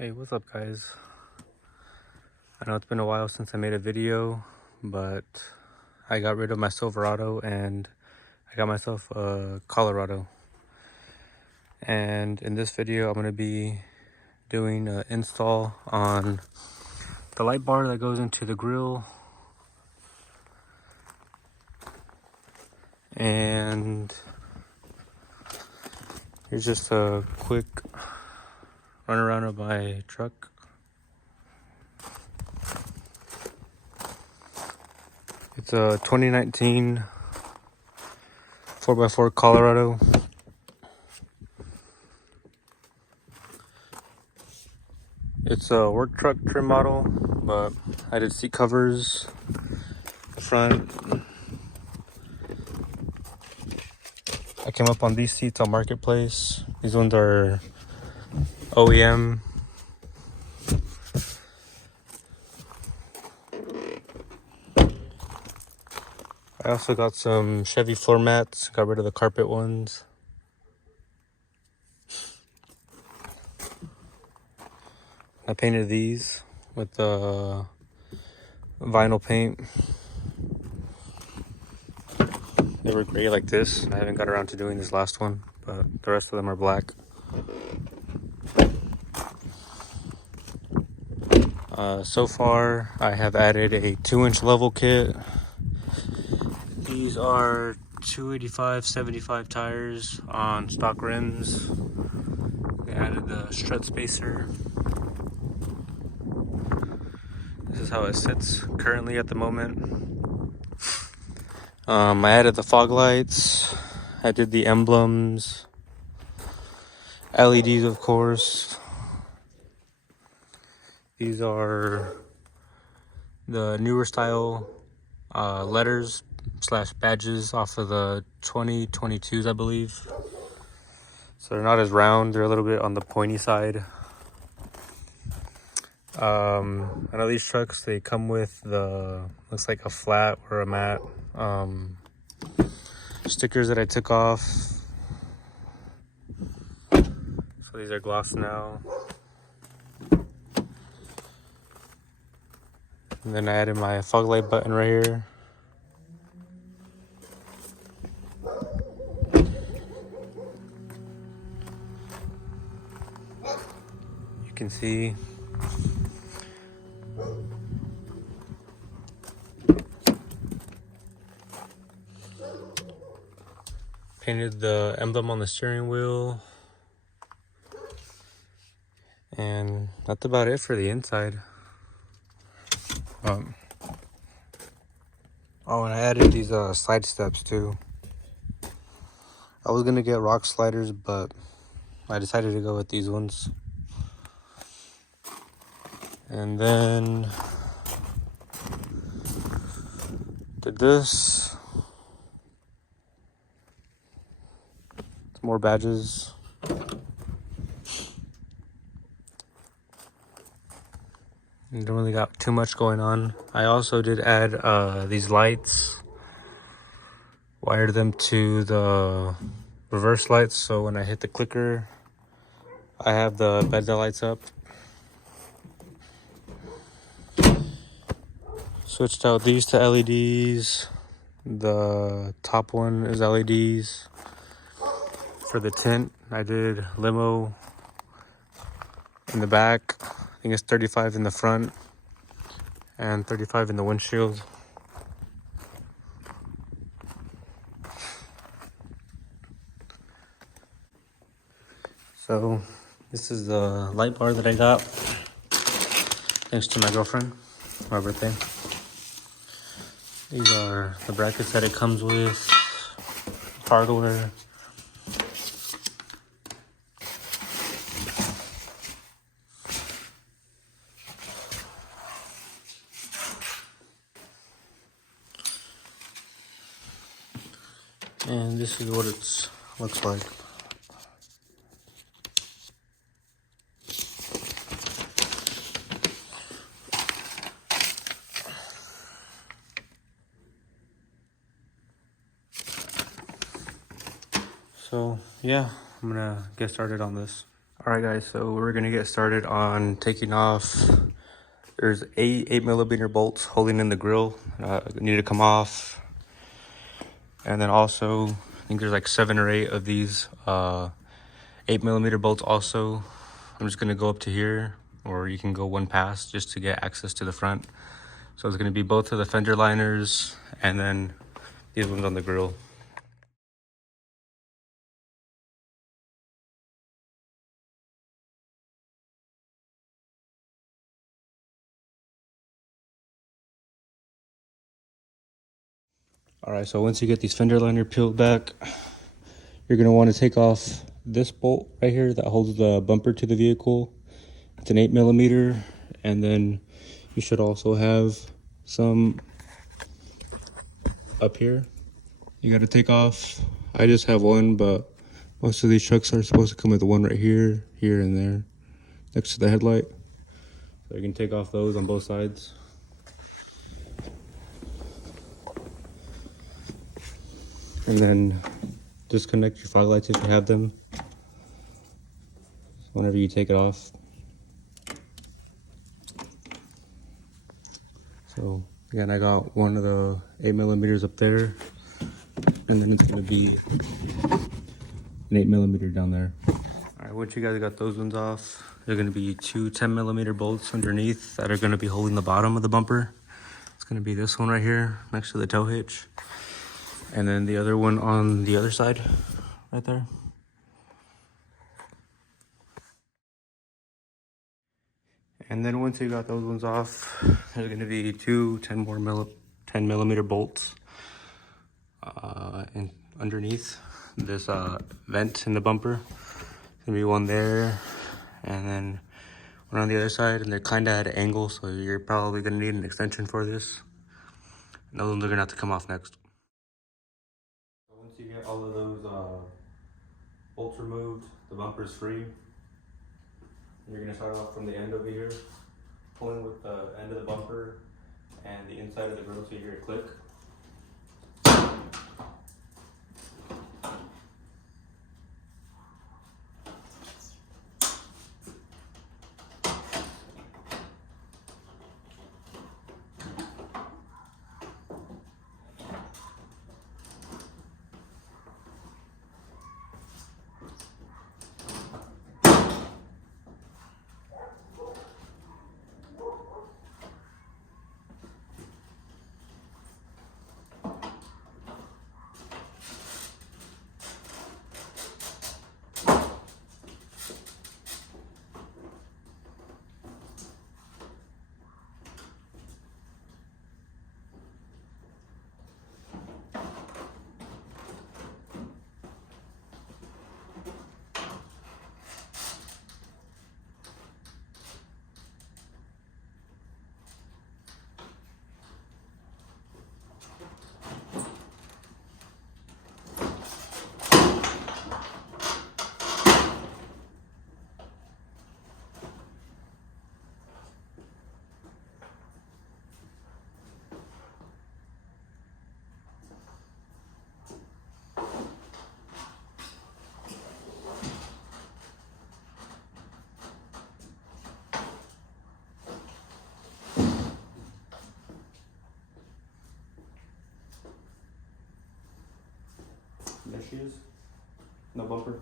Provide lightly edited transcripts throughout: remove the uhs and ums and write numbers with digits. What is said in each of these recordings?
Hey, what's up guys? I know it's been a while since I made a video, but I got rid of my Silverado and I got myself a Colorado. And in this video, I'm going to be doing an install on the light bar that goes into the grill. And here's just a quick run around of my truck. It's a 2019 4x4 Colorado. It's a work truck trim model, but I did seat covers, front. I came up on these seats on Marketplace. These ones are OEM. I also got some Chevy floor mats, got rid of the carpet ones. I painted these with the vinyl paint. They were gray like this. I haven't got around to doing this last one, but the rest of them are black. So far, I have added a 2-inch level kit. These are 285/75 tires on stock rims. I added the strut spacer. This is how it sits currently at the moment. I added the fog lights. I did the emblems, LEDs, of course. These are the newer style letters / badges off of the 2022s, I believe. So they're not as round, they're a little bit on the pointy side. I know these trucks, they come with the, looks like a flat or a matte stickers that I took off. So these are gloss now. And then I added my fog light button right here. You can see painted the emblem on the steering wheel. And that's about it for the inside. Oh, and I added these slide steps too. I was gonna get rock sliders, but I decided to go with these ones. And then did this. Some more badges. Don't really got too much going on. I also did add these lights. Wired them to the reverse lights, so when I hit the clicker, I have the bed that lights up. Switched out these to LEDs. The top one is LEDs. For the tint, I did limo in the back. I think it's 35 in the front and 35 in the windshield. So this is the light bar that I got thanks to my girlfriend, my birthday. These are the brackets that it comes with, hardware. And this is what it looks like. So yeah, I'm gonna get started on this. Alright guys, so we're gonna get started on taking off. There's 8mm bolts holding in the grill, need to come off. And then also, I think there's like 7 or 8 of these 8mm bolts also. I'm just gonna go up to here, or you can go one pass just to get access to the front. So it's gonna be both of the fender liners and then these ones on the grill. All right, so once you get these fender liner peeled back, you're gonna wanna take off this bolt right here that holds the bumper to the vehicle. It's an 8mm, and then you should also have some up here. You gotta take off. I just have one, but most of these trucks are supposed to come with one right here, here, and there, next to the headlight. So you can take off those on both sides. And then disconnect your fog lights if you have them. Whenever you take it off. So again, I got one of the 8mm up there, and then it's gonna be an 8mm down there. All right, once you guys got those ones off, there are gonna be two 10mm bolts underneath that are gonna be holding the bottom of the bumper. It's gonna be this one right here next to the tow hitch, and then the other one on the other side, right there. And then once you got those ones off, there's gonna be two 10mm bolts and underneath this vent in the bumper. There's gonna be one there, and then one on the other side, and they're kind of at an angle, so you're probably gonna need an extension for this. And those ones are gonna have to come off next. So once you get all of those bolts removed, the bumper's free. And you're gonna start off from the end over here, pulling with the end of the bumper and the inside of the grill so you hear it click. There she is. No bumper.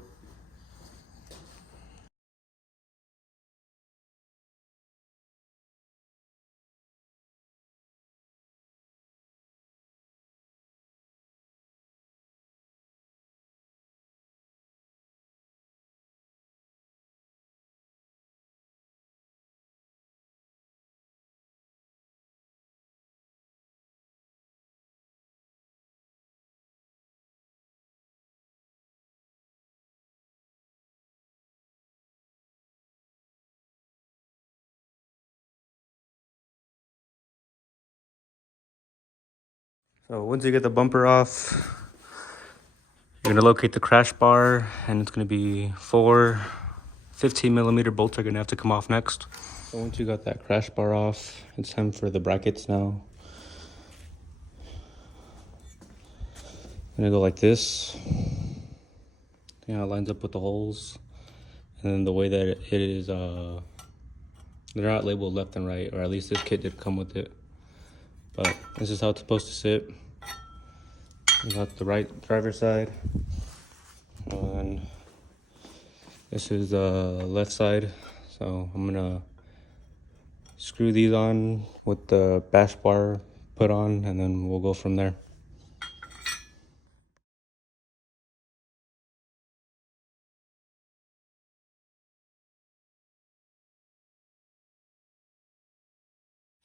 So once you get the bumper off, you're gonna locate the crash bar, and it's gonna be 4 15mm bolts are gonna have to come off next. So once you got that crash bar off, it's time for the brackets now. I'm gonna go like this. Yeah, it lines up with the holes. And then the way that it is, they're not labeled left and right, or at least this kit did come with it. But this is how it's supposed to sit. You got the right driver's side, and this is the left side. So I'm gonna screw these on with the bash bar put on, and then we'll go from there.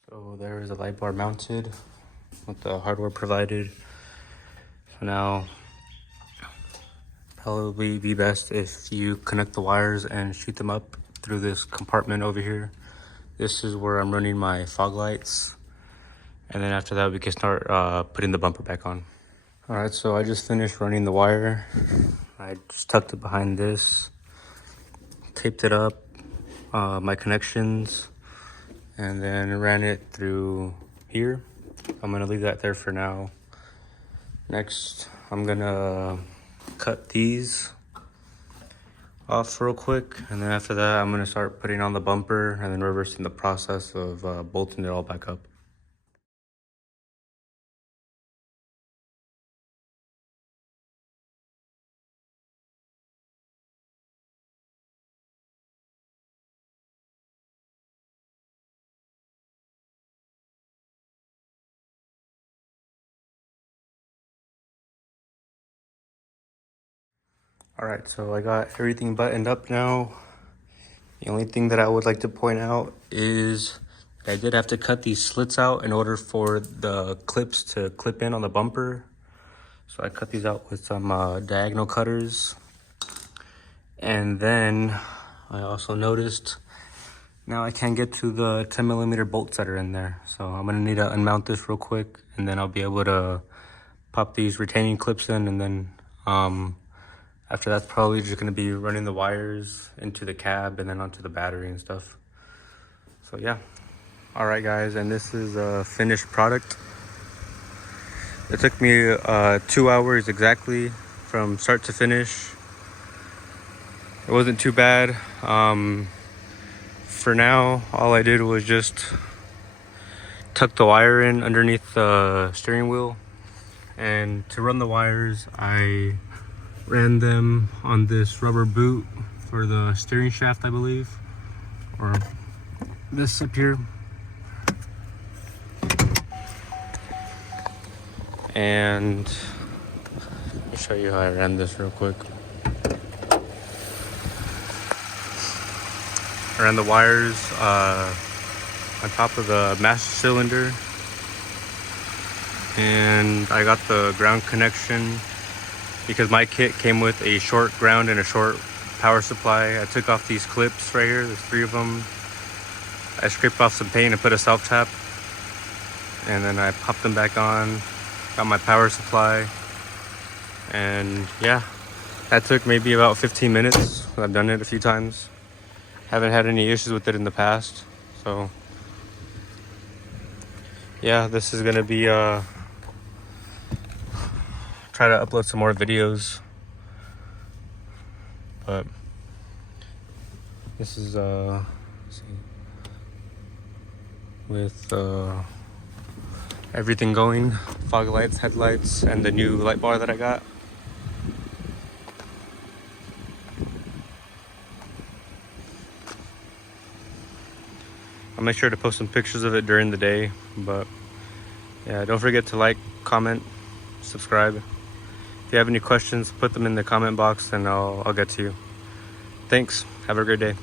So there is a light bar mounted with the hardware provided. So now probably be best if you connect the wires and shoot them up through this compartment over here. This is where I'm running my fog lights, and then after that we can start putting the bumper back on. All right, so I just finished running the wire. I just tucked it behind this, taped it up, my connections, and then ran it through here. I'm gonna leave that there for now. Next, I'm gonna cut these off real quick, and then after that I'm gonna start putting on the bumper and then reversing the process of bolting it all back up. All right, so I got everything buttoned up now. The only thing that I would like to point out is I did have to cut these slits out in order for the clips to clip in on the bumper. So I cut these out with some diagonal cutters. And then I also noticed now I can't get to the 10mm bolts that are in there. So I'm gonna need to unmount this real quick, and then I'll be able to pop these retaining clips in, and then after that's probably just gonna be running the wires into the cab and then onto the battery and stuff. So yeah. All right guys, and this is a finished product. It took me 2 hours exactly from start to finish. It wasn't too bad. For now, all I did was just tuck the wire in underneath the steering wheel. And to run the wires, I ran them on this rubber boot for the steering shaft, I believe, or this up here. And let me show you how I ran this real quick. I ran the wires on top of the master cylinder, and I got the ground connection because my kit came with a short ground and a short power supply. I took off these clips right here, there's 3 of them. I scraped off some paint and put a self-tap, and then I popped them back on, got my power supply, and yeah, that took maybe about 15 minutes. I've done it a few times. Haven't had any issues with it in the past. So yeah, this is gonna be try to upload some more videos, but this is let's see, with everything going, fog lights, headlights, and the new light bar that I got. I'll make sure to post some pictures of it during the day, but yeah, don't forget to like, comment, subscribe. If you have any questions, put them in the comment box and I'll get to you. Thanks. Have a great day.